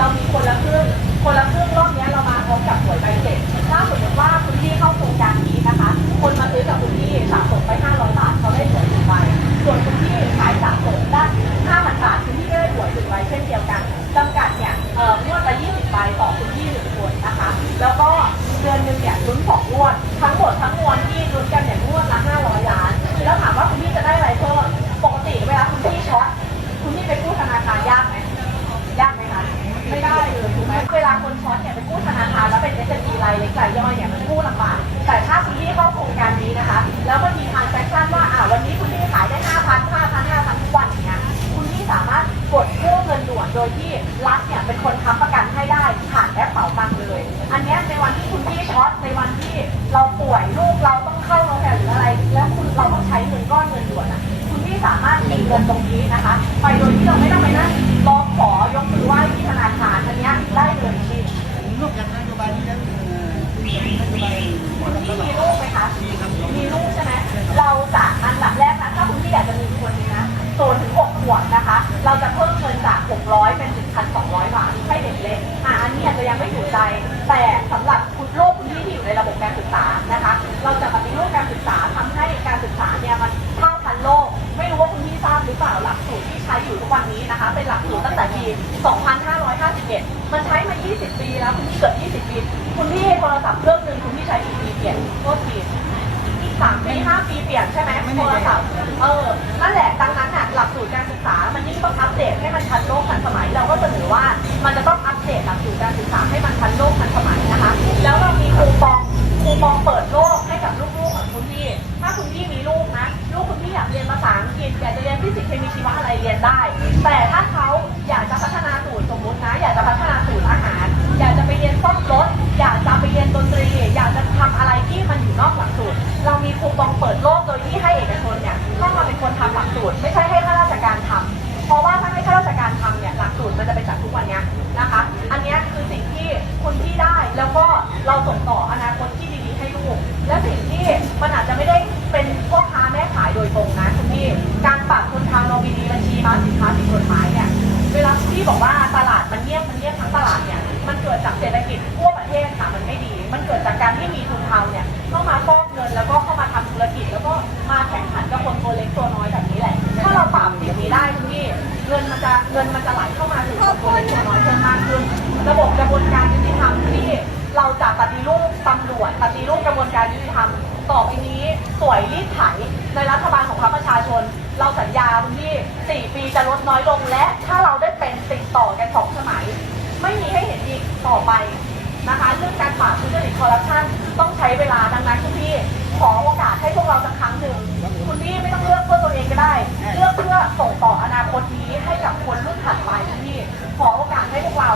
เรามีคนละ เวลาคนช็อตเนี่ยไปกู้ธนาคารแล้วเป็น s อ p รายเล็กรายย่อยเนี่ยมันกู้ลำบากแต่ถ้าคุณพี่เข้าโครงการนี้นะคะ แล้วมันมีทางแซคชั่นว่าอ่าวันนี้คุณพี่ขายได้5 0 0 0 5 0 0 0 5,000ทุกวันอย่างเงี้ยคุณพี่สามารถกดกู้เงินด่วนโดยที่รัฐเนี่ยเป็นคนค้ำประกันให้ได้ผ่านแอปเป๋าตังค์เลย อันนี้ในวันที่คุณพี่ช็อตในวันที่เราป่วยลูกเราต้องเข้าโรงพยาบาลหรืออะไร แล้วคุณเราต้องใช้เงินก้อนเงินด่วนอะคุณพี่สามารถมีเงินตรงนี้นะคะ ไปโดยที่เราไม่ต้องไปนั่ง วบนะคะ เราจะเพิ่มเงินจาก 600 เป็น 1,200 บาทให้เด็กเล็กอะอันนี้อาจจะยังไม่ถูกใจ แต่สำหรับคุณลูกคุณพี่ที่อยู่ในระบบการศึกษานะคะ เราจะปฏิรูปการศึกษาทำให้การศึกษาเนี่ยมันเท่าทันโลก ไม่รู้ว่าคุณพี่ทราบหรือเปล่าหลักสูตรที่ใช้อยู่ทุกวันนี้นะคะ เป็นหลักสูตรตั้งแต่ปี 2551 มันใช้มา 20 ปีแล้วคุณพี่เกิด20 ปี คุณพี่โทรศัพท์เครื่องหนึ่งคุณพี่ใช้กี่ปีเปลี่ยนโทษทีสามปีห้าปีเปลี่ยนใช่ไหมโทรศัพท์เออนั่นแหละ ก็เสนอว่ามันจะต้องอัปเดตหลักสูตรการศึกษาให้มันทันโลกทันสมัยนะคะ แล้วเรามีคูปองคูปองเปิดโลกให้กับลูกๆของคุณพี่ ถ้าคุณพี่มีลูกนะ ลูกคุณพี่อยากเรียนภาษาอังกฤษอยากจะเรียนฟิสิกส์เคมีชีวะอะไรเรียนได้ แต่ถ้าเขาอยากจะพัฒนาสูตรสมมตินะ อยากจะพัฒนาสูตรอาหาร อยากจะไปเรียนซ่อมรถ อยากจะไปเรียนดนตรี อยากจะทำอะไรที่มันอยู่นอกหลักสูตร เรามีคูปองเปิดโลกโดยที่ให้เอกชนเนี่ยเข้ามาเป็นคนทำหลักสูตร เราส่งต่ออนาคตที่ดีๆให้ลูก และสิ่งที่มันอาจจะไม่ได้เป็นพ่อค้าแม่ขายโดยตรงนะคุณพี่ การปักคุณทางโนมินีบัญชีม้าสินค้าผิดกฎหมายเนี่ย เวลาคุณพี่บอกว่าตลาดมันเงียบมันเงียบทั้งตลาดเนี่ย มันเกิดจากเศรษฐกิจทั่วประเทศค่ะมันไม่ดี มันเกิดจากการที่มีทุนเทาเนี่ยเข้ามาฟอกเงินแล้วก็เข้ามาทำธุรกิจ แล้วก็มาแข่งขันกับคนตัวเล็กตัวน้อยแบบนี้แหละ ถ้าเราปราบสิ่งนี้ได้คุณพี่ เงินมันจะเงินมันจะไหลเข้ามาถึงคนตัวเล็กตัวน้อยเพิ่มมากขึ้น ระบบกระบวนการยุติธรรมที่ เราจะปฏิรูปตำรวจปฏิรูปกระบวนการยุติธรรมต่อไปนี้สวยรีดไถในรัฐบาลของพรรคประชาชน เราสัญญาคุณพี่ 4 ปีจะลดน้อยลงและถ้าเราได้เป็นติดต่อกันสองสมัย ไม่มีให้เห็นอีกต่อไปนะคะเรื่องการปราบทุจริตคอร์รัปชันต้องใช้เวลาดังนั้นคุณพี่ขอโอกาสให้พวกเราสักครั้งหนึ่งคุณพี่ไม่ต้องเลือกเพื่อตัวเองก็ได้ เลือกเพื่อส่งต่ออนาคตนี้ให้กับคนรุ่นถัดไปคุณพี่ขอโอกาสให้พวกเรา